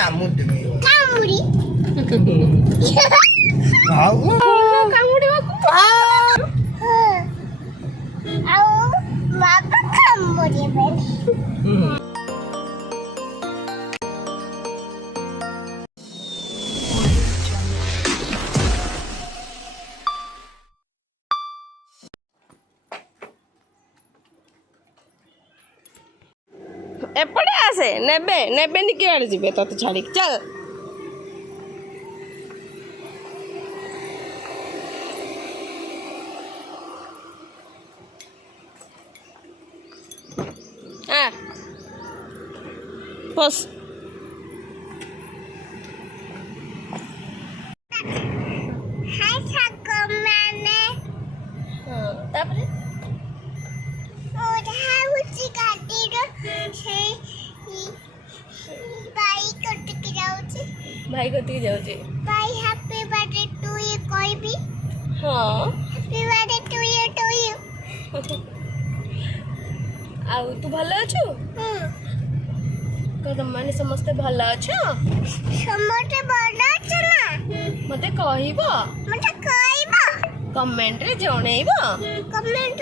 କାମୁଡି କାମୁଡି ଆଉ କାମୁଡିବାକୁ ଆଉ ବାବା କାମୁଡିବେ। एपटे आसे नेबे नेबे नि किआड़े जीवे तते छाड़ी चल आ बस हाय ठाकुर मैंने तापरे उसी गाड़ी बाइक कटके जाउची भाई कति जाउची भाई हैप्पी बर्थडे टू यू कोई भी हां हैप्पी बर्थडे टू यू आउ तू भलो अछु कदम माने समस्त भलो अछु समस्त भलो अछु ना मते कहिबो कमेंट रे जणैबो कमेंट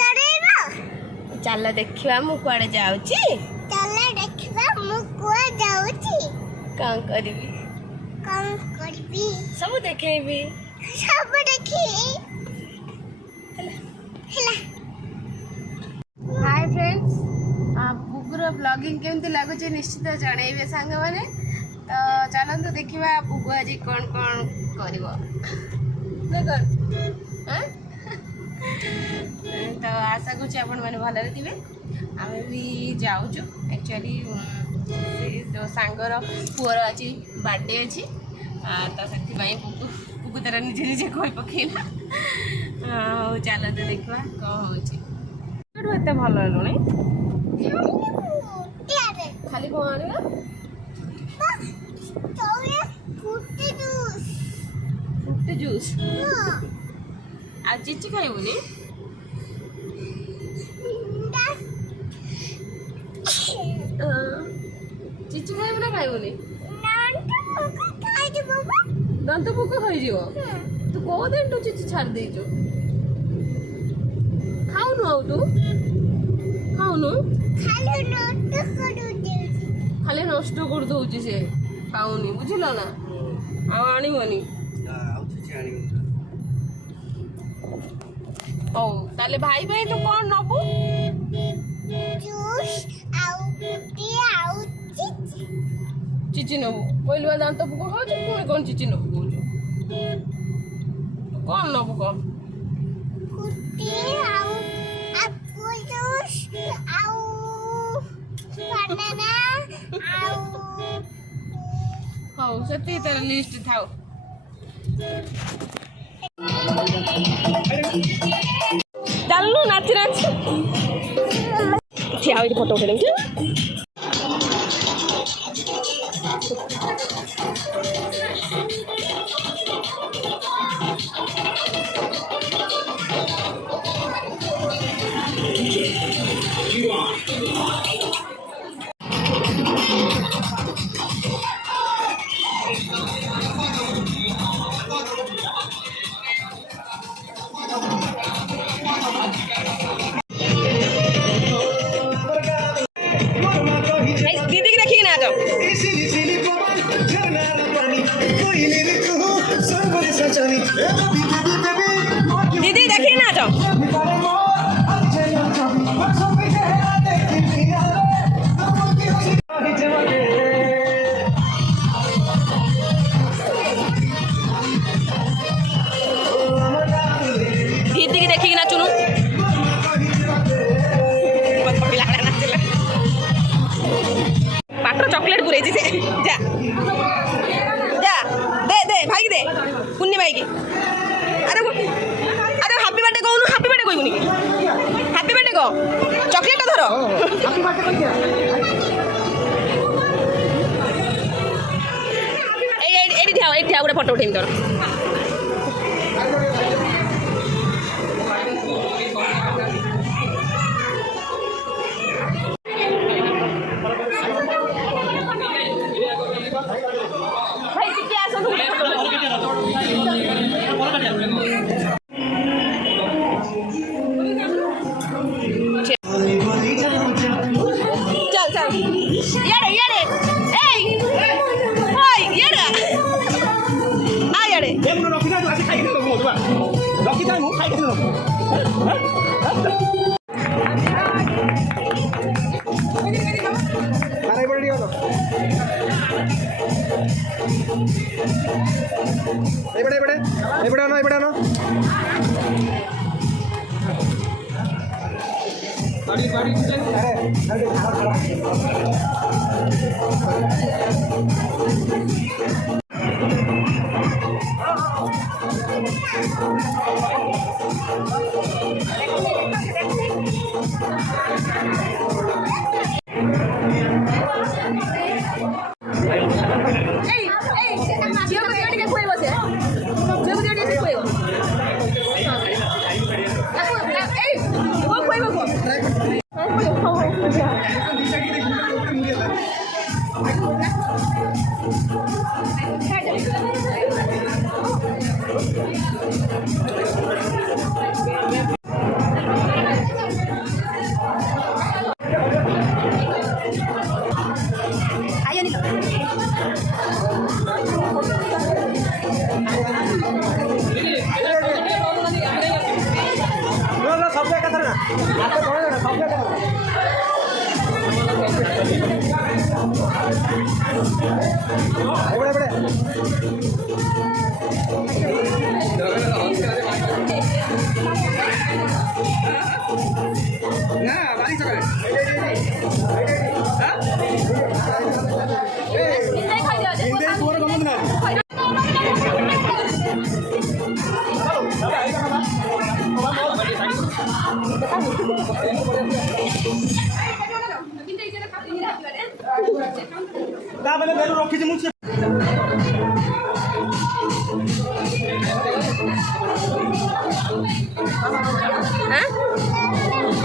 जणैबो चल देखिबा मु कुआडे जाउची चल देखिबा मु कुआ जाउची कां करबी सब देखेबी सब देखी हला हाय फ्रेंड्स पुगुर ब्लॉगिंग केमती लगुच निश्चित जणैबे सांग माने तो चलंतु देखिबा पुगु आज कौन कौन करिवो न कर हां तो आशा करूँ आपण मैंने भलरे थे आम भी जाऊँ एक्चुअली जो सांगर पुअर आज बर्थडे अच्छी तो से पुगु तार निजे निजे कही पकेला हाँ चलते देखा कौन हो एत भल लुणी खाली कौन फ्रूटी जूस आ चिची खाइबुनी चिची खाइबु ना खाइबुनी दंत पोक खाई तू कौ दिन तू चिची छाड़ देचु खाऊनु आउ तू खाऊनु खाली नष्ट कर दउची से खाऊनी बुझिल ना आ आनिबनी ओ ताले भाई भाई तो कौन नबू जूस आउ फ्रूटी आउ चिची चिची नबू पहिलवा दांत पुको खाऊ पुणी कौन चिची नबू कहू कौन नबू कौन फ्रूटी आउ एप्पल जूस आउ बनाना आउ हौ सती तार लिस्ट थाओ चलनु नाची नाची ठिया होई फोटो उठेलु दीदी की देखिए ना जाओ दीदी देखिए ना जाओ दीदी की देखिए ना चुनू पाटर चॉकलेट बुरे से जा जा दे दे भाई दे पुन्नी भाई की अरे अरे हैप्पी बर्थडे कहूनु हैप्पी बर्थडे कहबुनी हैप्पी बर्थडे कह चॉकलेट धर हैप्पी बर्थडे कह ए ठिया गोटे फोटो उठेमी तोर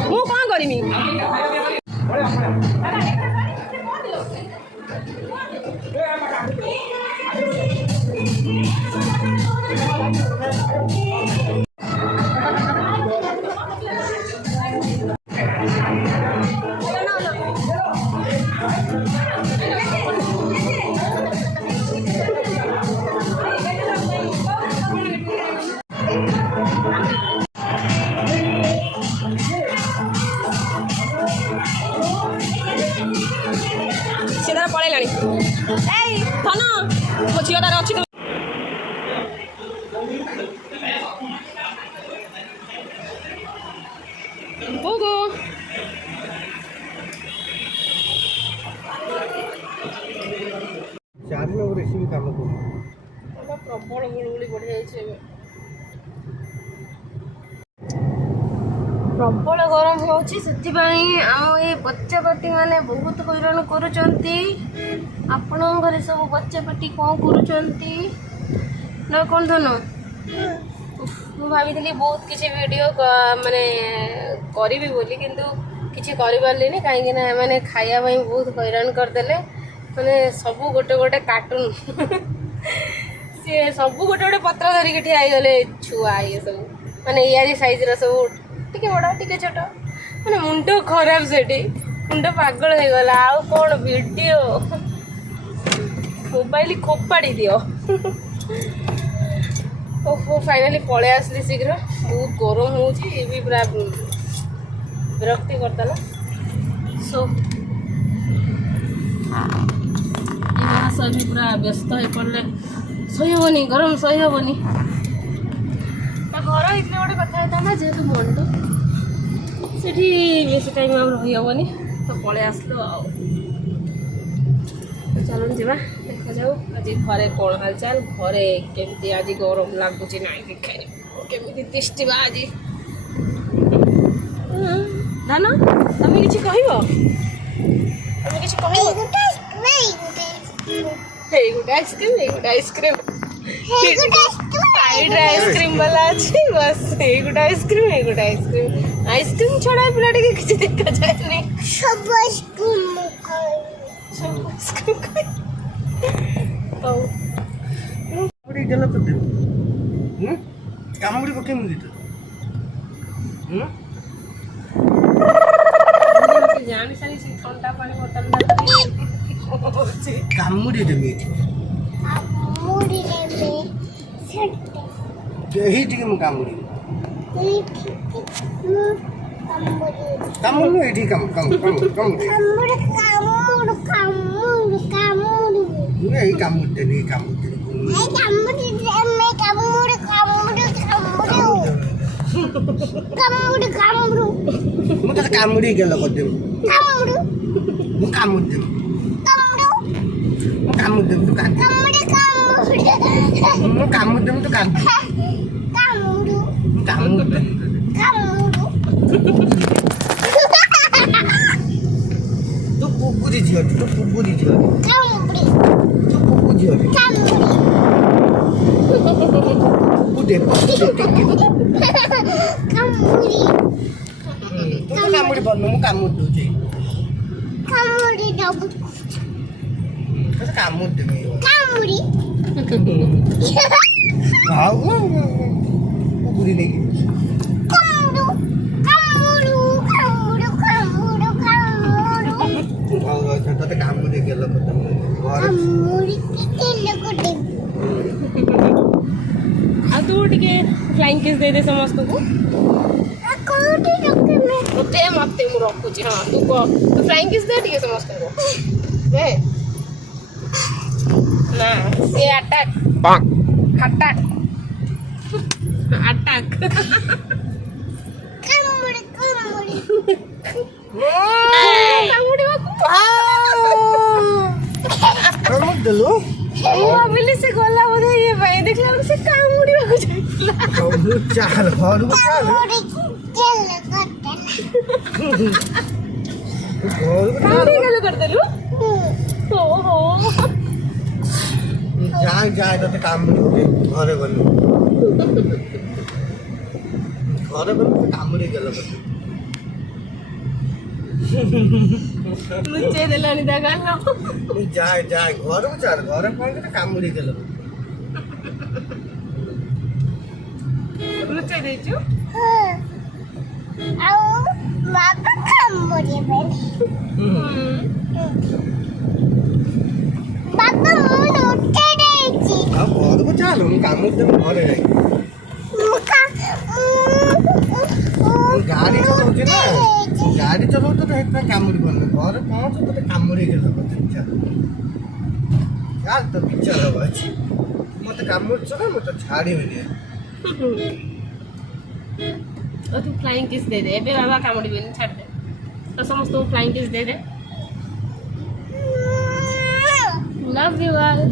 ମୁଁ କ'ଣ କରିମି ସେ ତାର ପଳେଇଲାଣି ଏଇ ଧନ ମୋ ଝିଅ ତାର ଅଛି ପୁଗୁ ପ୍ରବଳ ଗୁଳୁଗୁଳି ବଢ଼ିଯାଇଛି ଏବେ ପ୍ରବଳ ଗରମ ହେଉଛି ସେଥିପାଇଁ ଆମ ଏ ବଚ୍ଚାପାଟି ମାନେ ବହୁତ ହଇରାଣ କରୁଛନ୍ତି ଆପଣଙ୍କ ଘରେ ସବୁ ବଚ୍ଚାପାଟି କ'ଣ କରୁଛନ୍ତି ନା କ'ଣ ଧନ ମୁଁ ଭାବିଥିଲି ବହୁତ କିଛି ଭିଡ଼ିଓ ମାନେ କରିବି ବୋଲି କିନ୍ତୁ କିଛି କରିପାରିଲିନି କାହିଁକି ନା ମାନେ ଖାଇବା ପାଇଁ ବହୁତ ହଇରାଣ କରିଦେଲେ ମାନେ ସବୁ ଗୋଟେ ଗୋଟେ କାର୍ଟୁନ୍ ସିଏ ସବୁ ଗୋଟେ ଗୋଟେ ପତ୍ର ଧରିକି ଠିଆ ହେଇଗଲେ ଛୁଆ ଇଏ ସବୁ ମାନେ ଇଆରି ସାଇଜ୍ର ସବୁ ଟିକେ ବଡ଼ ଟିକେ ଛୋଟ ମାନେ ମୁଣ୍ଡ ଖରାପ ସେଠି ମୁଣ୍ଡ ପାଗଳ ହେଇଗଲା ଆଉ କ'ଣ ଭିଡ଼ିଓ ମୋବାଇଲ ଖୋପାଡ଼ି ଦିଅ ଓହୋ ଫାଇନାଲି ପଳେଇ ଆସିଲି ଶୀଘ୍ର ବହୁତ ଗରମ ହେଉଛି ଏ ବି ପୁରା ବିରକ୍ତି କରିଦେଲା ସୋ ମାସ ବି ପୁରା ବ୍ୟସ୍ତ ହେଇପଡ଼ିଲେ ସହିହେବନି ଗରମ ସହିହେବନି ଘର ହେଇଥିଲେ ଗୋଟେ କଥା ହେଇଥାନ୍ତା ଯେହେତୁ ମଣ୍ଡ ସେଠି ବେଶୀ ଟାଇମ୍ ଆଉ ରହିହେବନି ତ ପଳେଇ ଆସିଲୁ ଆଉ ଚାଲୁନ ଯିବା ଦେଖାଯାଉ ଆଜି ଘରେ କ'ଣ ହାଲଚାଲ ଘରେ କେମିତି ଆଜି ଗରମ ଲାଗୁଛି ନାଇଁ ଦେଖାଇ କେମିତି ତିଷ୍ଠିବା ଆଜି ଧାନ ତମେ କିଛି କହିବ ତମେ କିଛି କହିବ ଏଇ ଗୋଟେ ଆଇସ୍କ୍ରିମ୍ ଏଇ ଗୋଟେ ଆଇସ୍କ୍ରିମ୍ आइसक्रीम वाला अच्छी बस एक गोटे आइसक्रीम आइसक्रीम छड़ा पिला किसी देखा जाए नहीं सब आइसक्रीम जानी सारी ठंडा पानी बोतल कामुड़ी देबे मुड़ी लेबे यही टिके मु कामुड़ी କାମୁଡୁ ଏଇଠି କାମୁଡୁ ଏଇ କାମୁଡିଦେନି ମୁଁ ତତେ କାମୁଡି ଗେଲ କରିଦେବି ମୁଁ କାମୁଡିଦେବି ତୁ କାନ୍ଦି ମୁଁ କାମୁଡିଦେବି ତୁ କାନ୍ଦି ମୁଁ କାମୁଡିଦେବି ତୁ ପୁପୁରି ଝିଅଟି ତୁ ପୁପୁରି ଝିଅଟି ତୁ ପୁପୁ ଝିଅଟି ପୁପୁ ଦେ ତୁ ତ କାମୁଡି ପାରୁନୁ ମୁଁ କାମୁଡି ଦଉଛି ତତେ କାମୁଡିଦେବି ଆଉ ପୁପୁରି ନେଇକି ତତେ କାମୁଡି ଗେଲ କରିଦେବି ଘରେ ଆଉ ତୁ ଟିକେ ଫ୍ଲାଇଂ କିସ୍ ଦେଇଦେ ସମସ୍ତଙ୍କୁ ମତେ ମୁଁ ରଖୁଛି ହଁ ତୁ କହ ତୁ ଫ୍ଲାଇଂ କିସ୍ ଦେ ଟିକେ ସମସ୍ତଙ୍କୁ ଦେ ନା ସେ ଆଟାକ୍ ଆଟାକ୍ କାମୁଡିଦେଲୁ ମୁଁ ଭାବିଲି ସେ ଗଲା ବୋଧେ ଇଏ ପାଇଁ ଦେଖିଲା ବେଳକୁ ସେ କାମୁଡିବାକୁ ଯାଇଥିଲା ଚାଲ ଘରକୁ ଚାଲ କାମୁଡିଗଲୁ କରିଦେଲୁ ଓହୋ ଯାଏ ତତେ କାମୁଡି ଘରେ ଗଲୁ କାମୁଡି ଗେଲ କରିଦେବି ଲୁଚେଇ ଦେଲାଣି ତା ଗାଲ ଯାଏ ଘରକୁ ଚାଲ ଘରେ ପହଞ୍ଚିଲେ କାମୁଡି ଗେଲ ଲୁଚେଇ ଦେଇଛୁ ଆଉ ବାବା କାମୁଡିବେ ବାବା ମୁଁ ଲୁଚେଇ ଦେଇଛି ଆଉ ଘରକୁ ଚାଲ ମୁଁ କାମୁଡିଦେବି ଘରେ ଯାଇ ଗାଡି ଚଲଉଛି ନା ଗାଡି ଚଲଉଛ ତ ସେଥିପାଇଁ କାମୁଡି ପାରୁନି ଘରେ ପହଞ୍ଚ ତତେ କାମୁଡି ଗେଲ କରିଦେବି ଚାଲ ତ ବିଚାର ହବ ଅଛି ମତେ କାମୁଡୁଛ ନା ମୁଁ ତ ଛାଡିବିନି ତୁ ଫ୍ଲାଇଂ କିସ୍ ଦେଇଦେ ଏବେ ବାବା କାମୁଡିବେନି ଛାଡ଼ିଦେ ତ ସମସ୍ତଙ୍କୁ ଫ୍ଲାଇଂ କିସ୍ ଦେଇଦେ ଲଭ୍ ୟୁ ଅଲ୍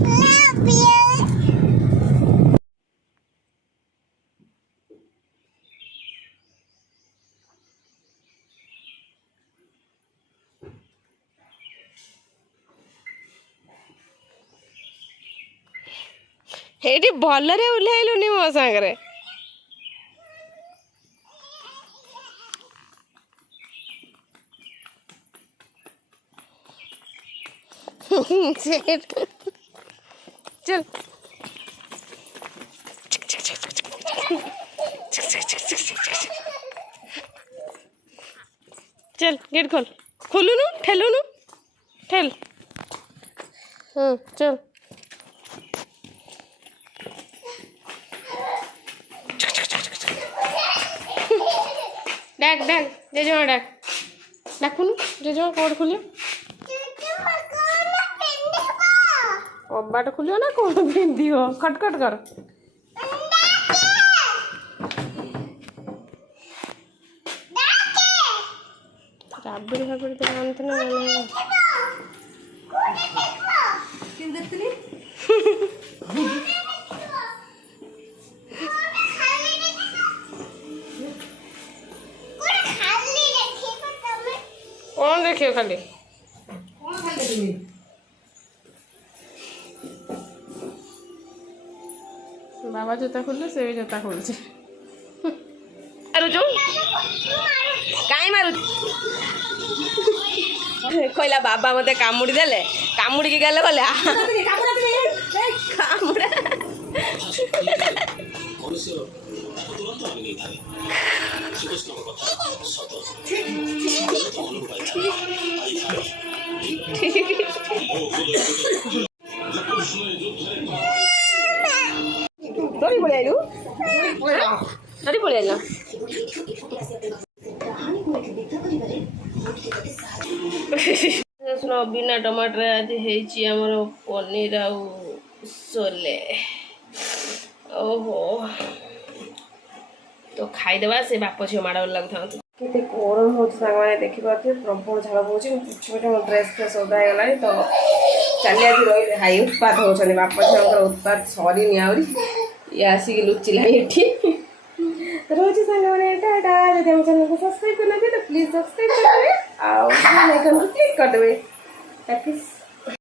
ହେଇଠି ଭଲରେ ଓହ୍ଲାଇଲୁନି ମୋ ସାଙ୍ଗରେ चल चल गेट खोल खोलूनु ठेलूनु ठेल चल डाक डाक जेजमा डाक डाकुनु जेजमा कौन खोलियो कबाट खोलियो ना कौन पिंधियो खटखट कर राबड़ी फाबड़ी तो जानते ना कौन देखियो खाली बाबा जूता खोल से भी जूता खोल मारुचु कहीं मारु कहला बाबा मत कामुड़ी देले कामुड़ी की गले कहले कामुड़ा डरी पड़े आइलु डरी पड़े आइल बिना टमाटर आज है आमर पनीर आउ सोले ओहो तो खाईदेवा से बाप झील माड़ लगुत केते गरम हो सारे देखिपे प्रबल झाड़ बोचे पीछे मो ड्रेस फ्रेस ओदा होगा तो चली आज रही हाई उत्पात होती बाप झील उत्पात सरीनी आहरी ये आसिक लुचिला ये तो रोज सांगे टाटा जब आम चैनल को सब्सक्राइब करना तो प्लीज सब्सक्राइब करेंगे आइकन को क्लिक कर देवे।